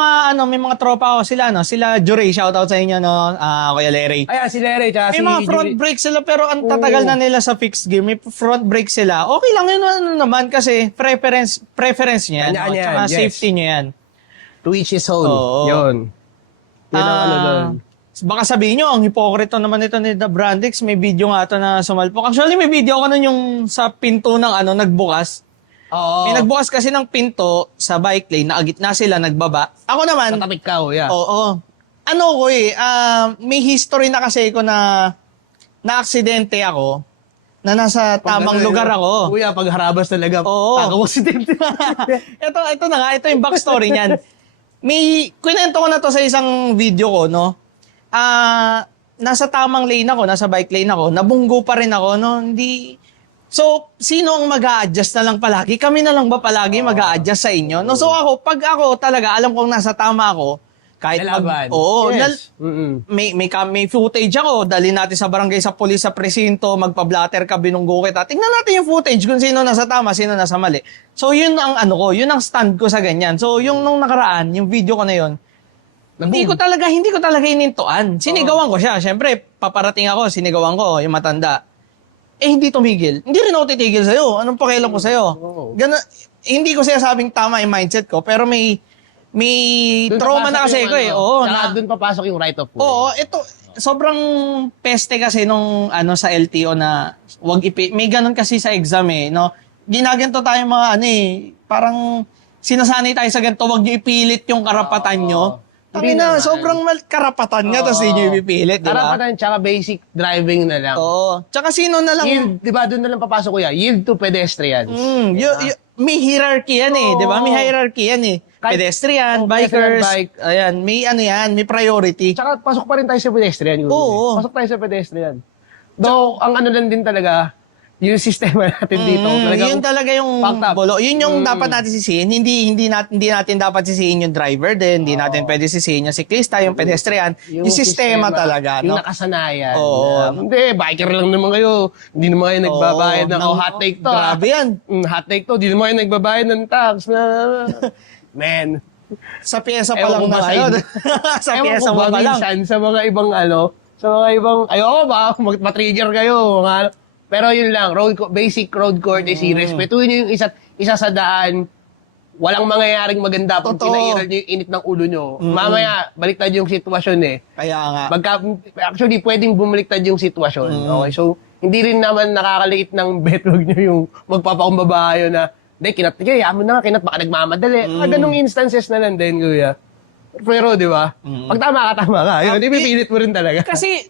mga tropa ko sila Juray, shoutout sa inyo, no? Kuya Leray. Ayan, si Lere, tsaka May si mga front Julie. brake sila pero ang tatagal na nila sa fixed gear. May front brake sila. Okay lang yun naman kasi preference niya yan. Kanya-kanya Tsaka yan, yes. safety niya yan. To each his own. Oo. Yun. Yun ang ano doon. Baka sabihin nyo, ang hipokrito naman ito ni The Brandix. May video nga ito na sumalpok. Actually, may video ko nun yung sa pinto ng nagbukas. Oo. May nagbukas kasi ng pinto sa bike lane, nakagitna sila, nagbaba. Ako naman, Tatapik ka, yeah. oo. May history na kasi ko na aksidente ako, na nasa tamang lugar ako. Kuya, pag harabas talaga, Oo. pag-accident. ito na nga, ito yung backstory niyan. Kwento ko na to sa isang video ko, no? Nasa tamang lane ako, nasa bike lane ako, nabunggo pa rin ako, no? So, sino ang mag-a-adjust na lang palagi? Kami na lang ba palagi mag-a-adjust sa inyo? No, so pag ako talaga, alam kong nasa tama ako, kahit Lalaban. Oo, Yes. may footage ako, dali natin sa barangay, sa pulis, sa presinto, magpa-blatter ka, binunggo kita. Tingnan natin yung footage kung sino nasa tama, sino nasa mali. So, yun ang yun ang stand ko sa ganyan. So, yung nung nakaraan, yung video ko na yun, hindi ko talaga inintuan. Sinigawan ko siya. Siyempre, paparating ako, sinigawan ko, yung matanda. Hindi tumigil. Hindi rin ako titigil sa'yo. Anong pakialam ko sa'yo? Hindi ko sabing tama yung mindset ko, pero may Dun trauma papasok na kasi yung ko eh. Oo, Tsaka doon papasok yung right of way. oo, ito, sobrang peste kasi nung sa LTO na may ganun kasi sa exam eh, no? Ginaganto tayo mga parang sinasanay tayo sa ganito, wag niyo ipilit yung karapatan nyo. Hindi Tangina, naman. sobrang karapatan niya, tapos hindi niyo ipipilit, di ba? Karapatan, tsaka basic driving na lang. Oo. Tsaka sino na lang... Yield, di ba? Doon na lang papasok, kuya. Yield to pedestrians. May hierarchy yan eh, di ba? May hierarchy yan eh. Kahit- Pedestrian, Oo, bikers, bike. ayan, may priority. Tsaka pasok pa rin tayo sa pedestrian. Yun, Oo. Pasok tayo sa pedestrian. Though, ang lang din talaga, yung sistema natin dito. Talagang Yun talaga yung fucked up. bolo. Yun yung dapat natin sisihin. Hindi natin dapat sisihin yung driver din. Hindi natin pwede sisihin yung siklista, yung pedestrian. Yung sistema talaga. Yung No? nakasanayan. Oo. Hindi, biker lang naman kayo. Hindi naman kayo nagbabayad ng hot take to. Grabe yan. Hot take to. Hindi naman kayo nagbabayad ng tax. Man. Sa pyesa pa Ewan lang ko ba na sa ngayon. inyo? Sa Ewan pyesa ko mo ba pa lang. minsan sa mga ibang ayoko ba, matrigger kayo. Pero yun lang, basic road courtesy, respetuhin nyo yung isa sa daan, walang mangyayaring maganda pag Totoo. pinairal nyo yung init ng ulo nyo. Mamaya, baliktad yung sitwasyon eh. Kaya nga. Actually, pwedeng bumaliktad yung sitwasyon. Okay, so, hindi rin naman nakakaliit ng bet, wag nyo yung magpapakumbabayo na, kaya mo na, baka nagmamadali. Ganong instances na lang din, kuya. Pero, di ba? Pag tama ka. Yun, ipipilit mo rin talaga. Kasi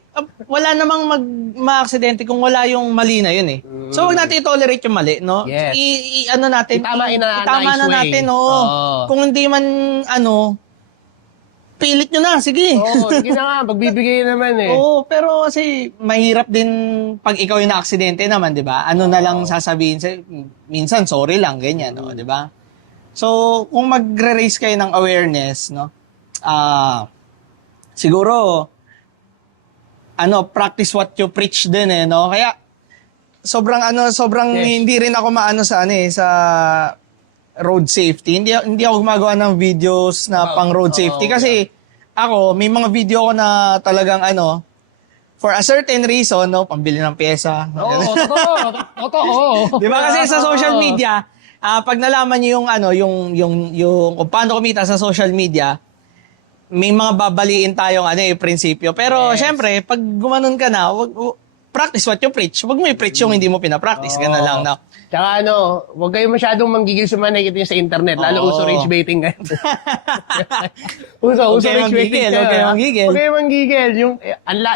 wala namang ma-aksidente kung wala yung mali na yun eh. So wag natin i-tolerate yung mali, no? Yes. Natin, Itama itama nice na way. natin, no? Oo. Kung hindi man, pilit nyo na, sige. Oo, sige na nga, pagbibigay naman eh. Oo, pero kasi mahirap din pag ikaw yung na-aksidente naman, di ba? Ano na lang sasabihin sa minsan sorry lang, ganyan, no, di ba? So, kung magre-raise kayo ng awareness, no? Siguro practice what you preach din eh, no? Kaya sobrang Yes. hindi rin ako maano sa sa road safety. Hindi ako gumagawa ng videos na pang road safety kasi ako may mga video ko na talagang for a certain reason, no, pambili ng pyesa. Oo, totoo. Di ba kasi sa social media, pag nalaman niyo yung kung paano kumita sa social media, may mga babaliin tayong prinsipyo. Pero syempre, pag gumanon ka na, practice what you preach. Wag mo i-preach yung hindi mo pinapractice. Ganun lang, no? Tsaka huwag kayo masyadong manggigil sa mga nakikita nyo sa internet. Lalo uso rage baiting ngayon. uso kayo rage baiting. manggigil, huwag kayo manggigil. Huwag kayo manggigil.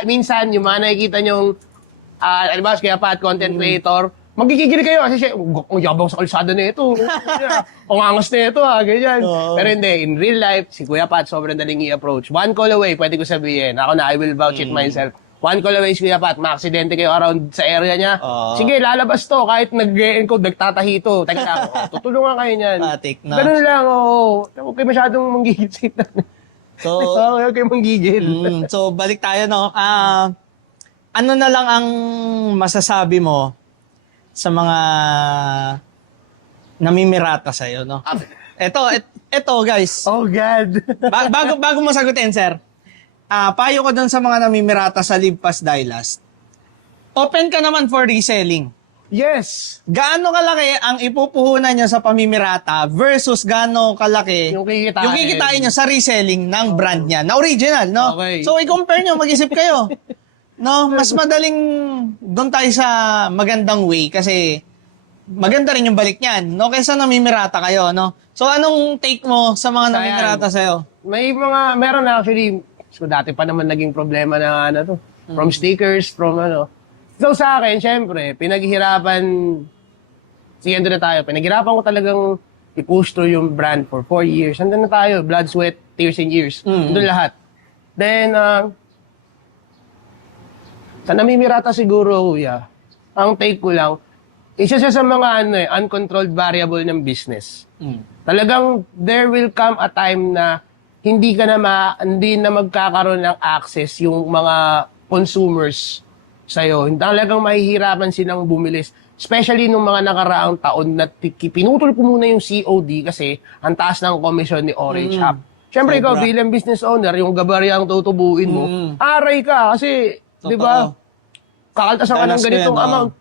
Minsan, yung mga nakikita nyong, alibas, kaya Pat, content creator, magigigil kayo kasi siya, ang yabang sa kalsada na ito. Ang angas na ito, ganyan. Pero hindi, in real life, si Kuya Pat, sobrang daling i-approach. One call away, pwede ko sabihin. Ako na, I will vouch it myself. One call away, si Kuya Pat, maaksidente kayo around sa area niya. Sige, lalabas to, kahit nag-encode, nagtatahi to. Teka lang, tutulungan kayo niyan. Matik na. Ganun lang, oo. Huwag kayo masyadong manggigil sa internet. So, Huwag kayo manggigil. so balik tayo, no? Ano na lang ang masasabi mo sa mga namimirata sa'yo, no? Ito, guys. Oh, God. bago mo sagutin, sir. Payo ko dun sa mga namimirata sa Live Fast Die Last. Open ka naman for reselling. Yes. Gaano kalaki ang ipupuhunan nyo sa pamimirata versus gaano kalaki Yung kikitain. yung kikitain nyo sa reselling ng brand niya, na original, no? Okay. So, i-compare nyo, mag-isip kayo. No, mas madaling doon tayo sa magandang way kasi maganda rin yung balik niyan, no? Kaysa namimirata kayo, no? So, anong take mo sa mga namimirata sa'yo? Meron na actually, so dati pa naman naging problema na from stickers, from So sa akin, syempre, pinaghirapan na tayo. Pinaghirapan ko talagang i-push through yung brand for 4 years. Nandun na tayo, blood, sweat, tears, and years. Nandun lahat. Then, sa namimirata siguro, ang take ko lang, isa siya sa mga uncontrolled variable ng business. Talagang there will come a time na hindi na magkakaroon ng access yung mga consumers sa'yo. Talagang mahihirapan silang bumilis. Especially nung mga nakaraang taon na pinutol ko muna yung COD kasi ang taas ng komisyon ni Orange App. Siyempre ikaw bilang business owner, yung gabaryang tutubuin mo, aray ka kasi, di ba, kakaltasan ka ng ganitong amount.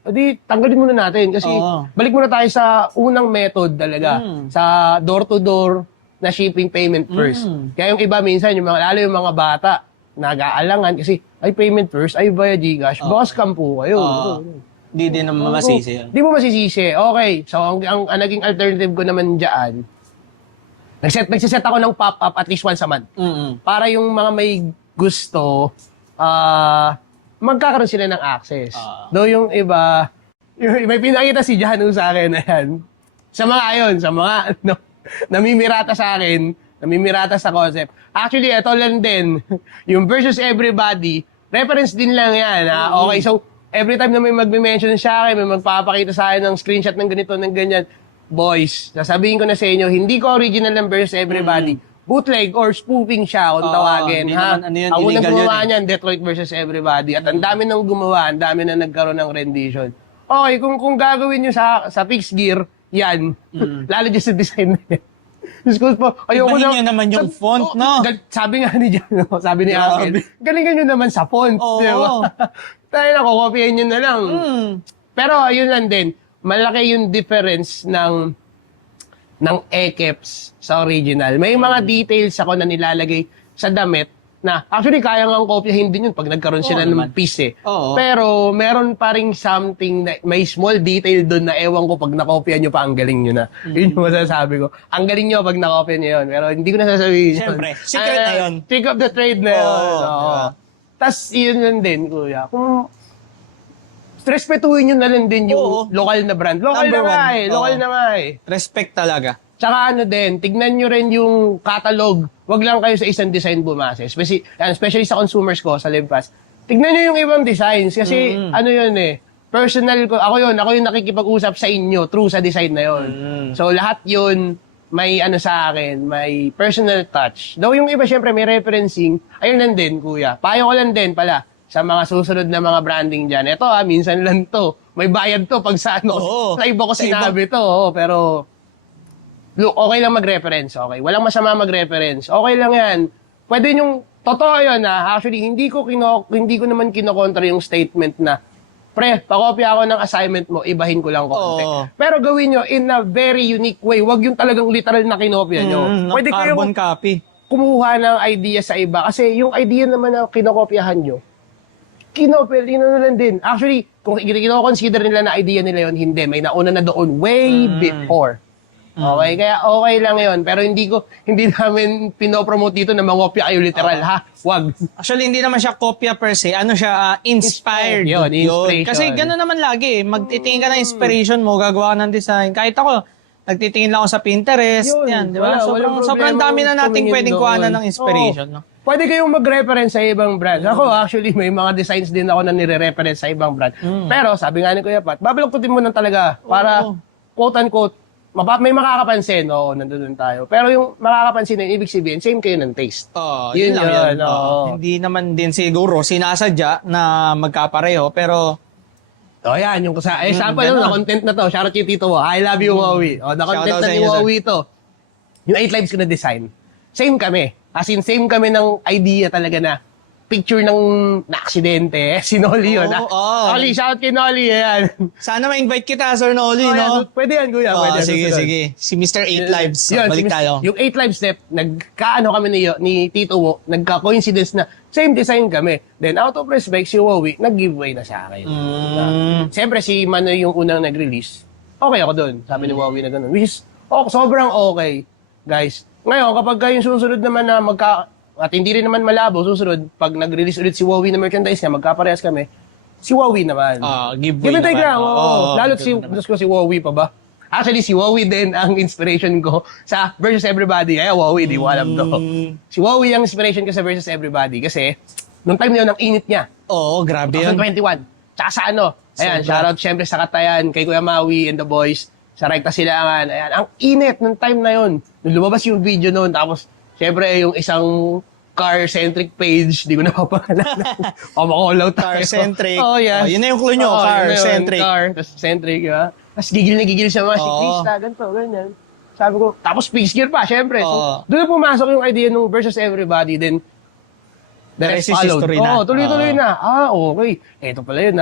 Di, tanggalin muna natin kasi balik muna tayo sa unang method talaga. Sa door-to-door na shipping payment first. Kaya yung iba minsan, lalo yung mga bata, nag-aalangan kasi, ay payment first, ay via Gcash, boss scam po kayo. Di din naman masisi yun. Di mo masisisi. Okay, so ang naging alternative ko naman dyan, nagsiset ako ng pop-up at least once a month. Para yung mga may gusto, magkakaroon sila ng access. Though yung iba, may pinakita si Janu sa akin na yan. Sa mga namimirata sa akin, namimirata sa concept. Actually, ito lang din, yung versus everybody, reference din lang yan. Okay, so every time na may magme-mention sa akin, may magpapakita sa akin ng screenshot ng ganito, ng ganyan, boys, sasabihin ko na sa inyo, hindi ko original ng versus everybody. Bootleg or spoofing siya kung tawagin. Ako nang gumawa niyan, Detroit versus everybody. At ang dami nang gumawa, ang dami na nagkaroon ng rendition. Okay, kung gagawin nyo sa fixed gear, yan. Lalo dyan sa design na yan. Diyos po, ayoko Ibahin nyo naman yung font, no? Sabi nga ni Jan, sabi ni Angel, galingan nyo naman sa font. Oo. Diba? Tayo na, kukopihin nyo na lang. Pero ayun lang din, malaki yung difference ng EKEPS sa original. May mga details ako na nilalagay sa damit na actually kaya nga kopyahin din yun pag nagkaroon sila ng piece eh. Pero meron pa rin something na may small detail doon na ewan ko pag nakopya nyo pa ang galing nyo na. Yun yung masasabi ko. Ang galing nyo pag nakopya nyo yun. Pero hindi ko na sasabihin yun. Siyempre, secret na yun. Trick of the trade na yun. Tas yun lang din, kuya. Kung respetuhin nyo na lang din yung lokal na brand. Lokal Number na nga one. eh. Lokal na nga eh. Respect talaga. Tsaka tignan nyo rin yung catalog. Wag lang kayo sa isang design bumase. Especially sa consumers ko, sa LiveFast. Tignan nyo yung ibang designs. Kasi yun eh. Personal ko, ako yung nakikipag-usap sa inyo through sa design na yun. So lahat yun, may ano sa akin, may personal touch. Though yung iba, syempre, may referencing. Ayun lang din, kuya. Payo ko lang din pala sa mga susunod na mga branding dyan. Ito minsan lang to. May bayad to pag sa ano. Oo. Sa iba ko Sa sinabi to. Pero, look, okay lang mag-reference, okay? Walang masama mag-reference. Okay lang yan. Pwede yung, totoo yun actually, hindi ko naman kinokontra yung statement na, pre, pakopya ako ng assignment mo, ibahin ko lang konti. Oo. Pero gawin nyo in a very unique way. Huwag yung talagang literal na kinopya nyo. Pwede carbon kayong copy. kumuha ng idea sa iba. Kasi yung idea naman na kinokopyahan nyo, kinopya, na lang din. Actually, kung kino-consider nila na idea nila yon, hindi. May nauna na doon way before. Okay, kaya okay lang yon. Pero hindi namin pinopromote dito na mangopya kayo literal, ha? Wag. Actually, hindi naman siya kopya per se. Ano siya, inspired. Yun, inspiration. Kasi gano'n naman lagi. Magtitingin ka ng inspiration mo, gagawa ka ng design. Kahit ako, nagtitingin lang ako sa Pinterest. Yun, Yan, di ba? walang Sobrang problema dami na nating tumingin pwedeng doon. kuhanan ng inspiration. No? Pwede kayong mag-reference sa ibang brand. Ako, actually, may mga designs din ako na nire-reference sa ibang brand. Pero, sabi nga ni Kuya Pat, babaluktutin mo lang talaga para, quote-unquote, may makakapansin, nandun tayo. Pero yung makakapansin na ibig sabihin, same kayo ng taste. Yun lang yun. oo. Hindi naman din siguro sinasadya na magkapareho, pero Yan, yung example yun, na-content na to. Shoutout kay Tito Wo. I love you, Wowie. Na-content Shoutout na sa ni inyo, sir. Wowie to. Yung 8 lives ko na design. Same kami. As in, same kami ng idea talaga na picture ng na-aksidente. Si Nolly yun. Nolly, shoutout kay Nolly. Ayan. sana ma-invite kita, Sir Nolly, no? Pwede yan, kuya. Oo, Pwede yan, sige, susunod. sige. Si Mr. 8 Lives. Yun, Balik si tayo. Yung 8 live step, nagkaano kami ni Tito Wo, nagka-coincidence na same design kami. Then out of respect, si Wowie, nag-giveaway na sa akin. Siyempre, si Manoy yung unang nag-release. Okay ako doon, sabi ni Wowie na gano'n. Which is, sobrang okay, guys. Ngayon, kapag yung susunod naman na at hindi rin naman malabo, susunod, pag nag-release ulit si Wowie na merchandise niya, magkaparehas kami, si Wowie naman. Giveaway Give and take naman. lang. Lalo't si Wowie pa ba? Actually, si Wowie din ang inspiration ko sa Versus Everybody. Kaya Wowie, di mo alam to. Si Wowie ang inspiration ko sa Versus Everybody kasi nung time na yun, ang init niya. Oo, grabe yun. 2021. Tsaka sa ano. Ayan, shoutout syempre sa Katayan, kay Kuya Maui and the boys, sa Rekta Silangan. Ayan, ang init nung time na yun. Nung lumabas yung video noon, tapos syempre yung isang car-centric page, di ko na mapangalanan. Makakulaw tayo. Car-centric. Yeah. Yun na yung clue nyo, car-centric. Car, tapos centric, diba? Tapos gigil na gigil sa mga siklista, ganito, ganyan. Sabi ko, tapos fixed gear pa, syempre. So, doon na pumasok yung idea nung Versus Everybody, then the rest is followed. history na. Tuloy-tuloy na. Okay. Ito pala yun,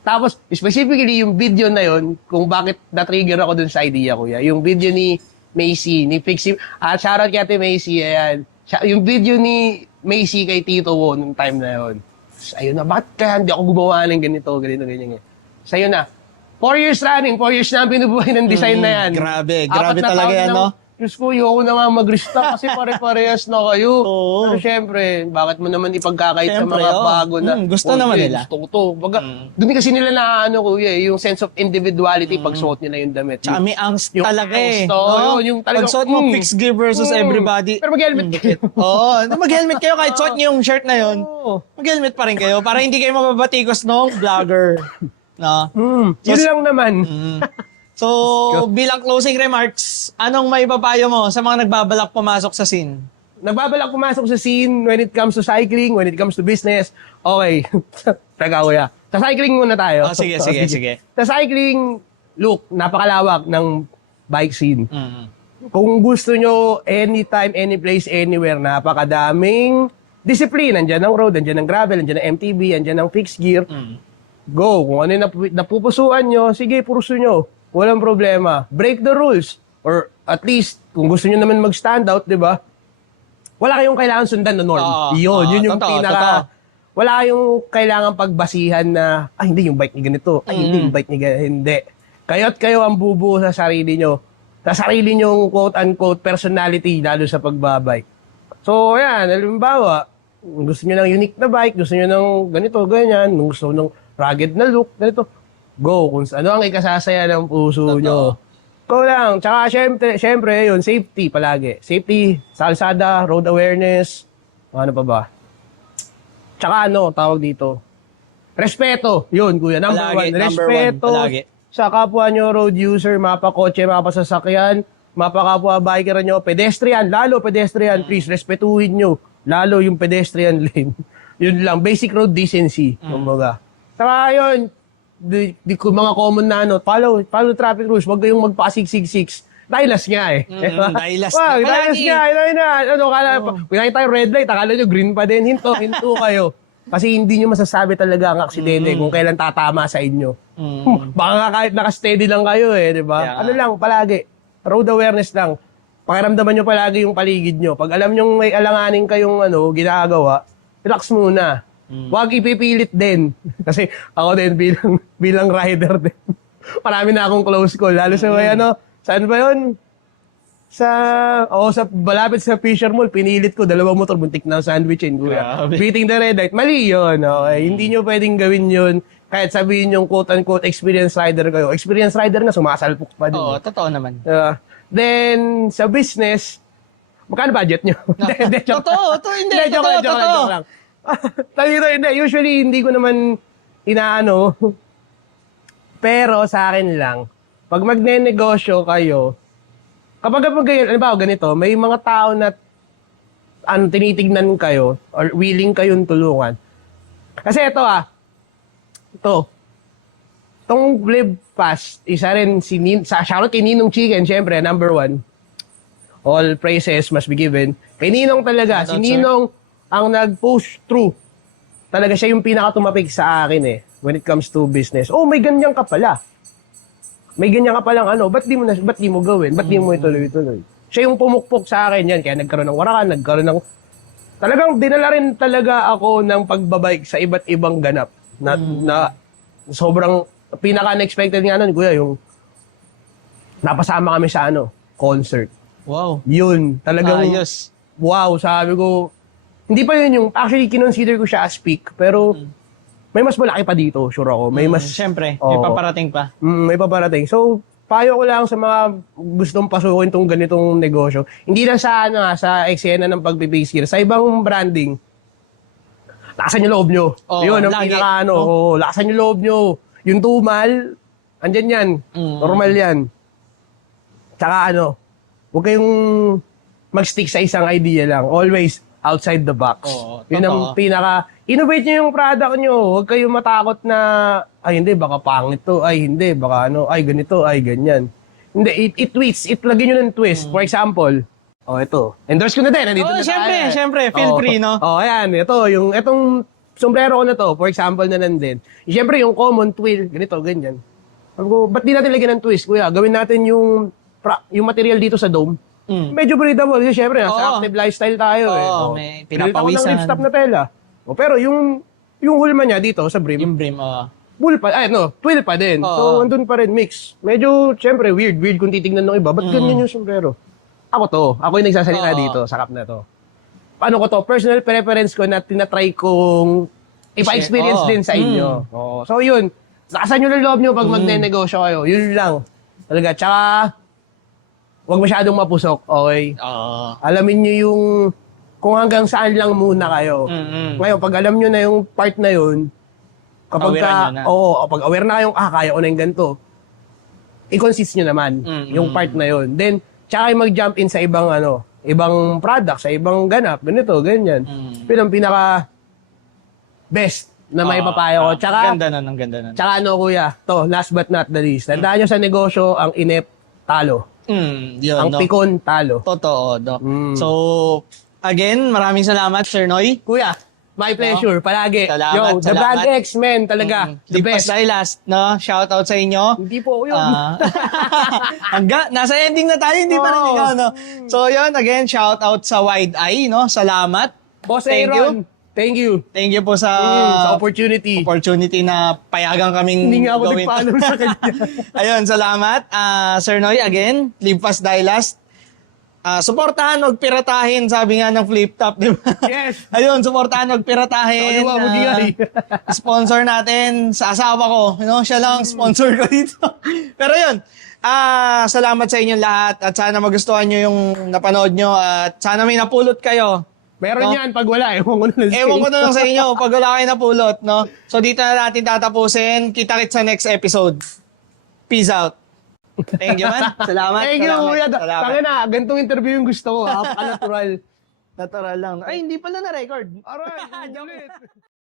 Tapos, specifically, yung video na yun, kung bakit na-trigger ako dun sa idea ko, yung video ni Macy, ni Pixie, shoutout kay Ate Macy, ayan. Yung video ni Macy kay Tito Wo nung time na yun. Ayun na, bakit kaya hindi ako gumawa ng ganito, ganyan. Sa'yo na. 4 years running, 4 years na ang binubuhay ng design na yan. Grabe 4 na talaga taon yan, na- no? Diyos ko, ayoko na nga mag-restock kasi pare-parehas na kayo. Oo. Pero syempre, bakit mo naman ipagkakait sa Syempre, mga oo. bago na, Gusto naman nila. Gusto ko to. Baga, doon kasi nila na, yung sense of individuality pag suot nila yung damit. Tsaka may angst Yung talaga angst, no? yung talagang, Pag suot mo, fixed gear versus everybody. Pero mag-helmet kayo. Oo, mag-helmet kayo kahit suot niyo yung shirt na yun. Mag-helmet pa rin kayo para hindi kayo mababatikos nung vlogger. No? Yun lang naman. So, bilang closing remarks, anong may papayo mo sa mga nagbabalak pumasok sa scene? Nagbabalak pumasok sa scene when it comes to cycling, when it comes to business. Okay. Teka, kuya. Sa cycling muna tayo. Sige. Sa cycling, look, napakalawak ng bike scene. Kung gusto nyo, anytime, any place, anywhere, napakadaming discipline. Nandiyan ang road, nandiyan ang gravel, nandiyan ang MTB, nandiyan ang fixed gear. Go. Kung ano yung napupusuan nyo, sige, puruso nyo. Walang problema. Break the rules. Or at least, kung gusto nyo naman mag-stand out, di ba? Wala kayong kailangan sundan na norm. Yun yung totoo. Wala kayong kailangan pagbasihan na, hindi yung bike ni ganito. Hindi yung bike ni ganito. Hindi. Kayo't kayo ang bubuo sa sarili nyo. Sa sarili nyong quote-unquote personality, lalo sa pagbabike. So, yan. Halimbawa, gusto nyo ng unique na bike, gusto nyo ng ganito, ganyan, gusto ng rugged na look, ganito. Go, kung ano ang ikasasaya ng puso nyo. Go lang. Tsaka syempre, yun, safety palagi. Safety, sa kalsada, road awareness, ano pa ba? Tsaka tawag dito? Respeto. Yun, kuya. Number Palagi, one. number Respeto one, palagi. sa kapwa nyo road user, mapa kotse, mapa sasakyan. mapakapwa biker nyo, pedestrian, lalo pedestrian, please, respetuhin nyo. Lalo yung pedestrian lane. Yun lang, basic road decency. Kumbaga. Saka yun, mga common na follow traffic rules, wag kayong magpa-666. Dahilas nga eh. dahilas Wow, na. dahilas nga. Pinakita tayo red light, akala nyo green pa din. Hinto kayo. Kasi hindi nyo masasabi talaga ang aksidente kung kailan tatama sa inyo. Baka nga kahit naka-steady lang kayo eh, di ba? Yeah. Ano lang, palagi. Road awareness lang. Pakiramdaman nyo palagi yung paligid nyo. Pag alam nyo may alanganin kayong ginagawa, relax muna. Huwag ipipilit din. Kasi ako din bilang rider din. Marami na akong close call. Lalo sa may saan ba yun? Sa malapit sa Fisher Mall, pinilit ko, 2 motor, buntik na sandwichin, kuya. Grabe. Beating the red light. Mali yun, okay? Hindi nyo pwedeng gawin yun. Kahit sabihin yung quote-unquote experienced rider kayo. Experienced rider nga, sumasalpok pa din. Oo, totoo naman. Then, sa business, magkano budget nyo? Totoo, hindi, joke totoo. lang. Hindi. Usually, hindi ko naman inaano. Pero sa akin lang, pag magne-negosyo kayo, kapag ganito, may mga tao na tinitignan kayo or willing kayong tulungan. Kasi itong Live Fast, isa rin shoutout kay Ninong Chicken, syempre, number 1. All praises must be given. Kay Ninong talaga, si Ninong ang nag-push through. Talaga siya yung pinakatumapig sa akin when it comes to business. Oh, may ganyan ka pala. May ganyan ka palang ba't di mo gawin? Ba't di mo ituloy-tuloy? Siya yung pumukpok sa akin yan. Kaya nagkaroon ng warakan, talagang dinala rin talaga ako ng pagbabike sa iba't ibang ganap. Na sobrang pinaka-unexpected nga nun, kuya, yung napasama kami sa concert. Wow. Yun, talagang, Ayos. wow, sabi ko, hindi pa yun yung, actually, kinonsider ko siya as peak, pero may mas malaki pa dito, sure ako. May mas... Siyempre, may paparating pa. May paparating. So, payo ko lang sa mga gustong pasukin tong ganitong negosyo. Hindi lang sa sa eksena ng pagbe-base gear, sa ibang branding, lakasan yung loob nyo. Yun, ang lagi. pinaka lakasan yung loob nyo. Yung tumal, andyan yan. Normal yan. Tsaka huwag kayong mag-stick sa isang idea lang. Always outside the box. Yun ang innovate nyo yung product nyo. Huwag kayong matakot na, ay hindi, baka pangit to. Ay hindi, baka ay ganito, ay ganyan. Hindi, it twists. Lagyan nyo ng twist. For example, ito. Endorse ko na din. Nandito na tayo. Siyempre. Feel free, no? Ayan. Itong sombrero ko na to, for example na nandun. Siyempre, yung common twill, ganito, ganyan. Sabi ko, ba't di natin lagyan ng twist, kuya? Gawin natin yung material dito sa dome. Medyo breathable. Kasi siyempre, nasa active lifestyle tayo may Pinili ako pinapawisan. ng lift-stop na tela. Pero yung hulma niya dito sa brim, Yung brim, bull pa, twill pa din. So, andun pa rin, mix. Medyo, siyempre, weird kung titignan ng iba. Ba't ganyan yung sombrero? Ako yung nagsasalita dito, sa cup na to. Paano ko to? Personal preference ko na tinatry kong ipa-experience din sa inyo. So, yun. Lakasan nyo ng loob nyo pag magne-negosyo kayo. Yun lang. Talaga. Tsaka, huwag masyadong mapusok, okay? Alamin nyo yung kung hanggang saan lang muna kayo. Ngayon, pag alam nyo na yung part na yun, kapag pag aware na kayong, kaya ko na yung ganito, i-consist nyo naman yung part na yun. Then, tsaka yung mag-jump in sa ibang ibang product, sa ibang ganap, ganito, ganyan. Pero ang pinaka best na may papayo ko. Tsaka, ang ganda nun. Tsaka kuya, last but not the least. Tandaan nyo sa negosyo, ang inep, talo. Yun, Ang pikon, talo. Totoo, Doc. So, again, maraming salamat, Sir Noy. Kuya, my pleasure, palagi. Salamat, The Brand salamat. X, man, talaga. The Lipas best. dahil last, no? Shout out sa inyo. Hindi po ako yun. Nasa ending na tayo, hindi pa rin ikaw, no? So, yun, again, shout out sa Wide Eye, no? Salamat. Boss Thank Aaron, thank you. Thank you po sa Opportunity na payagan kaming Hindi nga ako gawin. nagpaalam sa kanya. Ayun, salamat. Sir Noy, again, live fast, die last. Suportahan, huwag piratahin, sabi nga ng flip top, di ba? Yes. Ayun, suportahan, huwag piratahin. Sponsor natin sa asawa ko. Siya lang ang sponsor ko dito. Pero yun, salamat sa inyong lahat at sana magustuhan nyo yung napanood nyo at sana may napulot kayo. Meron yan, pag wala, ewan ko na lang. Ewan ko na lang sa inyo pag wala kayo napulot, no? So dito na natin tatapusin. Kita-kits sa next episode. Peace out. Thank you, man. Salamat. Thank you, salamat, kuya. salamat. Tanga na, ganitong interview yung gusto ko. Natural. Natural lang. Ay, hindi pala na-record. Aray, ulit.